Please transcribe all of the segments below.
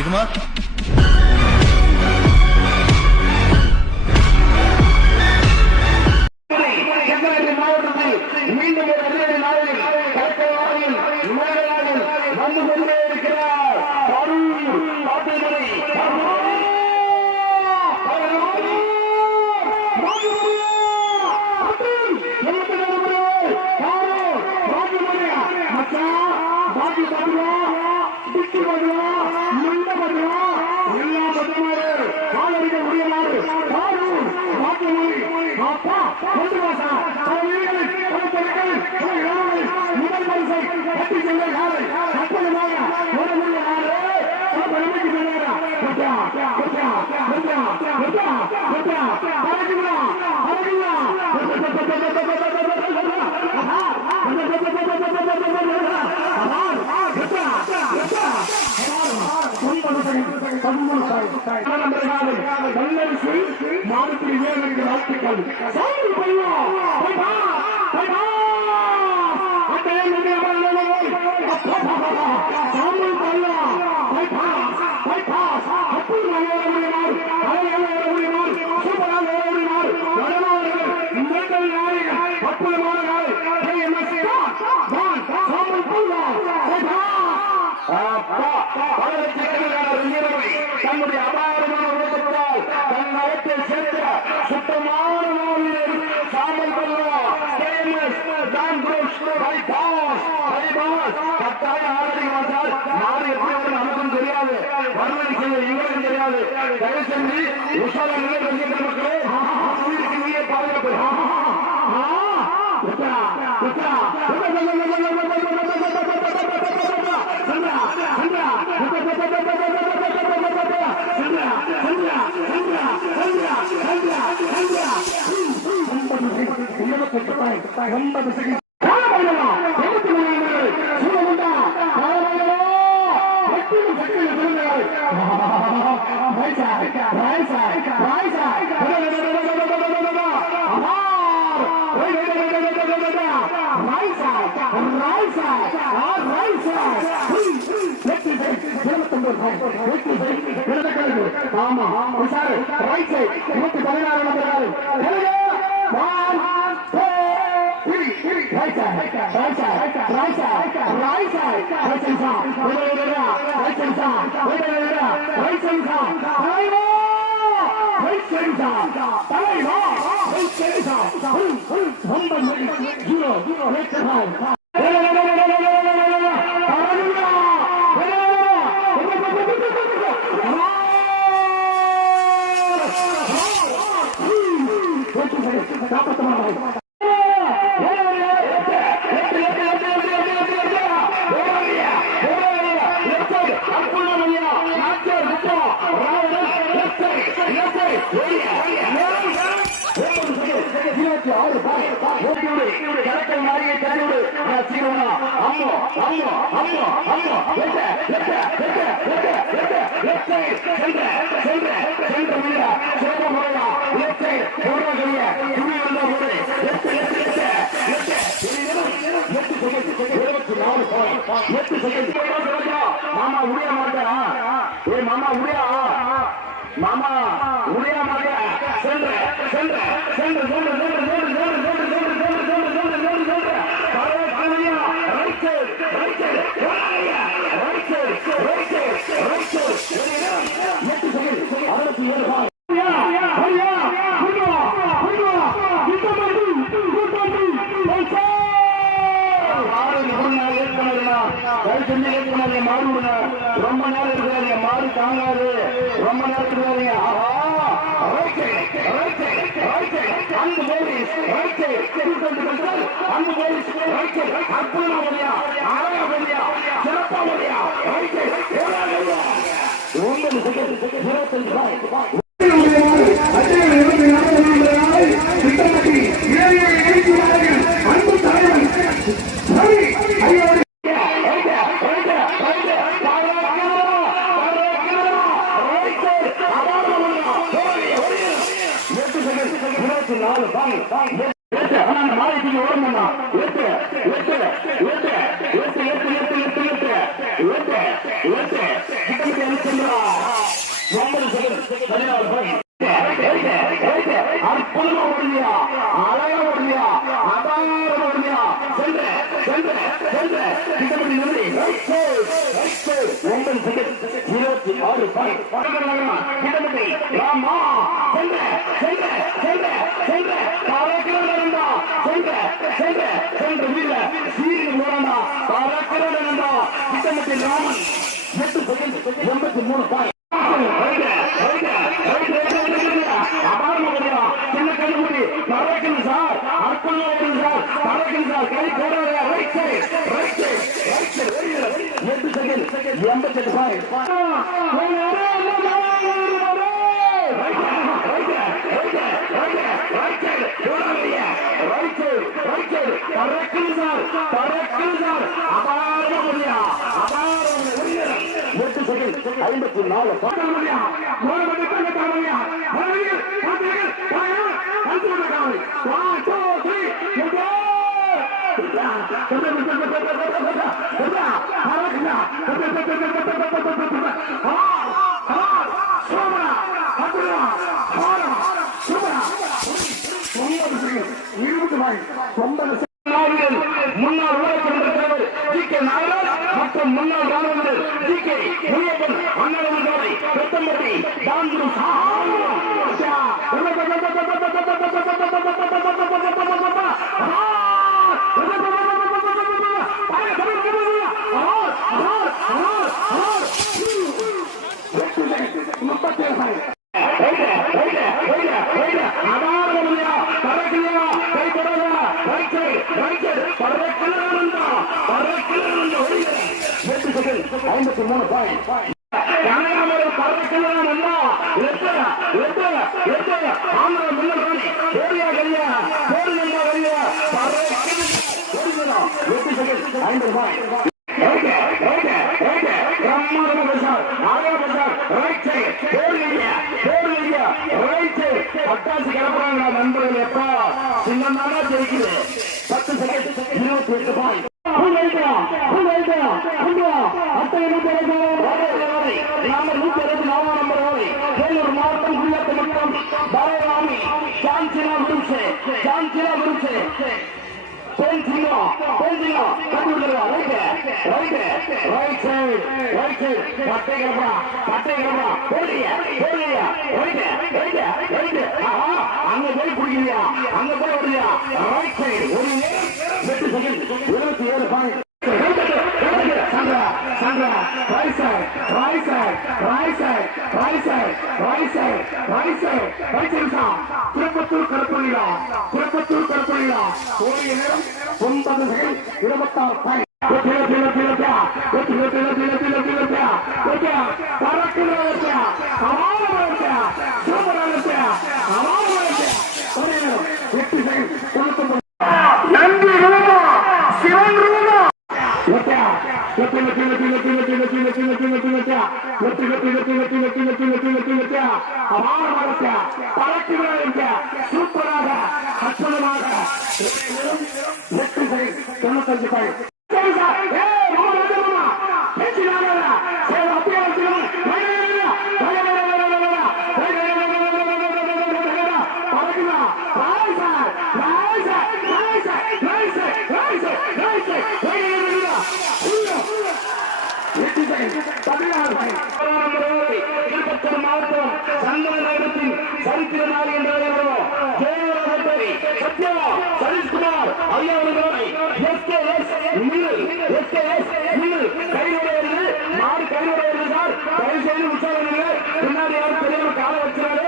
ஸ்ரீகுமார் மீண்டும் ஒரு அதிரடி நாளில் கலக்கவாரில் மேலாளர் வந்து கொண்டே இருக்கிறார். முதல் பரிசை கட்டி சென்ற காலை அற்புதமாக மாதத்தில் வீரர்களுக்கு வாழ்த்துக்கள். தன்னுடைய அபாரமான உழைப்பதால் தன் நலத்தை சேர்த்த சுத்தமான சாமல் கட்டாயம் ஆதரவு வந்தால் நாடு எப்படி வரும் நமக்கும் தெரியாது, வறுமனை செய்ய எங்களுக்கும் தெரியாது. தயவு செஞ்சு உஷார நிலை வருகின்ற மக்களே உயிருக்கு நீயே பாதுகாப்பு. ஆமா sir right side 116 number right side, right side, right side, right side, right side, right side, right மாமா உடைய மாட்டா மாமா உடையா மாமா உடைய மாட்டா சென்ற சென்ற சென்ற சென்ற ரொம்ப நேரம் இருக்கிறாங்க மாடு தாங்காது ரொம்ப நேரம் இருக்கிறாங்க அந்த போலீஸ் அந்த போலீஸ் அற்புதமா முடியா அழகா முடியா சிறப்பா முடியா 24 அற்புதமா ஓடுதியா, அழகா ஓடுதியா, அபாரம் ஓடுதியா, சென்ற சென்ற சென்ற திட்டப்படி நிறுத்தி 9 செகண்ட் 26 திட்டப்படி ராமா சென்ற சென்ற சென்ற சென்ற பறக்கிறதா சென்ற சென்ற சென்ற வீர சீரில் போறாண்டா பறக்கிறதா திட்டப்படி ராமன் 8 செகண்ட் 83 பாயிண்ட் சின்ன கண்டுபிடி பறக்கணும் சார், அற்புதம் சார், பறக்கணும் சார், கை போடுறாங்க right side right side right side 8 second 88 point பறக்கணும் சார், பறக்கணும் சார், அபாரம் முடியா, அபாரம் 8 செகண்ட் 54 முன்னாள் ஊழல் ஜி.கே. நாகராஜ் மற்றும் முன்னாள் ராணுவ ஜி.கே. முனியப்பன் அண்ணாமலை பெத்தம்பட்டி தாந்தூர் பட்டாசு கிளப்புறாங்க நண்பர்கள். எப்பா சின்னம்னா ஜெயிக்குது 10 செகண்ட் 28 பாயிண்ட் மாவட்டம் குடியாத்த மட்டம் பலராமி சாந்திலா விருட்சே சாந்திலா விருட்சே பென்சிங்கா பென்சிங்கா கண்டுடுறா right right right side right side பட்டை கிளம்பா போடியா போடியா ரைட் ரைட் ரைட் ஆஹா அங்க போய் குடிக்கிறியா அங்க போய் ஓடுறியா ரைட் சைடு ஒரு 8 second 27 point Sandra, Sandra, right side, right side, right side, right side, right side, right side, right side. Tirupathur கருப்பொழியா, திருப்பத்தூர் கருப்பொழியா. ஓடிய நேரம் 9 செகண்ட் 26 பாயிண்ட். நன்றி ரூபா சிவன் ரூபா சூப்பராக அற்புதமாக 95 பாயிண்ட். திருப்பத்தூர் மாவட்டம் சந்தன நகரத்தின் சரித்திர நாள் என்றாலும் சத்யா சதீஷ்குமார் ஐயாவதுகளை எஸ்கேஎஸ் கைவிடுவது மாடு கைவிடுவது சார் தயவு செய்து உற்சாகம் பின்னாடி யாரும் பெரியவர் கால வச்சுறாரு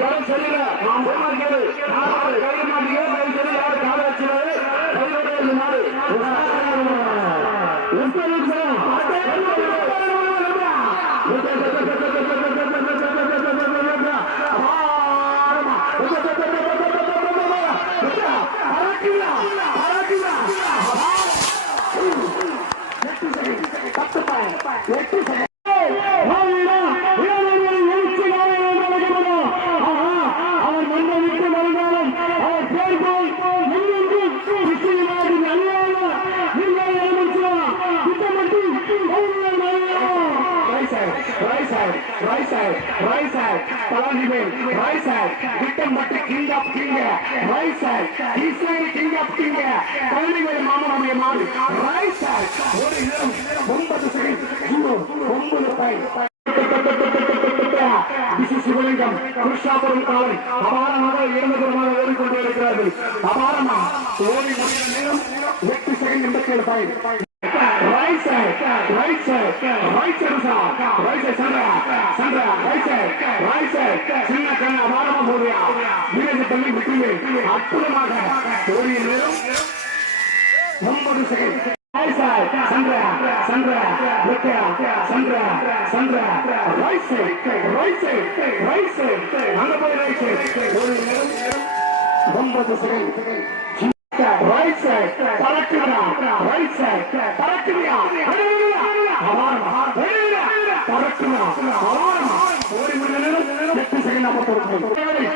யாரும் சொல்லல நான் போக மாட்டேன் கைய மாட்டீங்க தயவு செய்து யாரும் கால வச்சுறாரு கைவிடுவது மாடு அவர் மண்ணை விட்டு வருந்தாலும் அவர் பேர் போல் right side, right side, Palanivel, right side, Vitambatti king of king, right side, Kisari king of king, Palanivel Mama Yaman, right side, what is them? Bomba the second, Zero, Bomba the fight. This is Sivalingam, Krishnapuram Kali, Avarama, Yamakurama, Orikondu, Avarama, only 50 seconds in the fight. Right side, right side, right side, right side, Sandra, right side, Sinna Kana, Avarama Boria, Village of Tamil Victory, Apuramaga, Tori Nero, number 2 second. Right side, Sandra, Lukia, Sandra, right side, Another right side, number 2 second. Right side, Parakira, right side, Parakira, Avarama, Parakira, Avarama, 50 seconds number 4.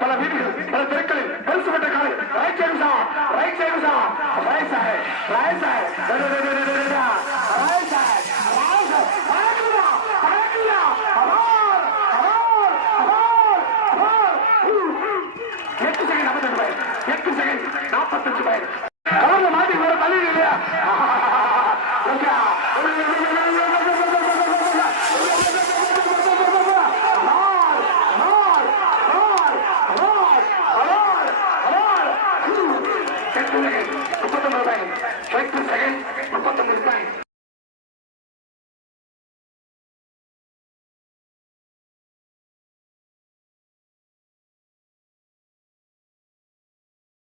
பல வீடுகள் பல தெருக்களில் கழுசுப்பட்ட காலை right side sir right side sir right side right side right side எட்டு second 55 ரூபாய் 8 second 45 ரூபாய் கவர்ல மாட்டி வர தள்ளி இல்லையா $39 39 ரூபாய்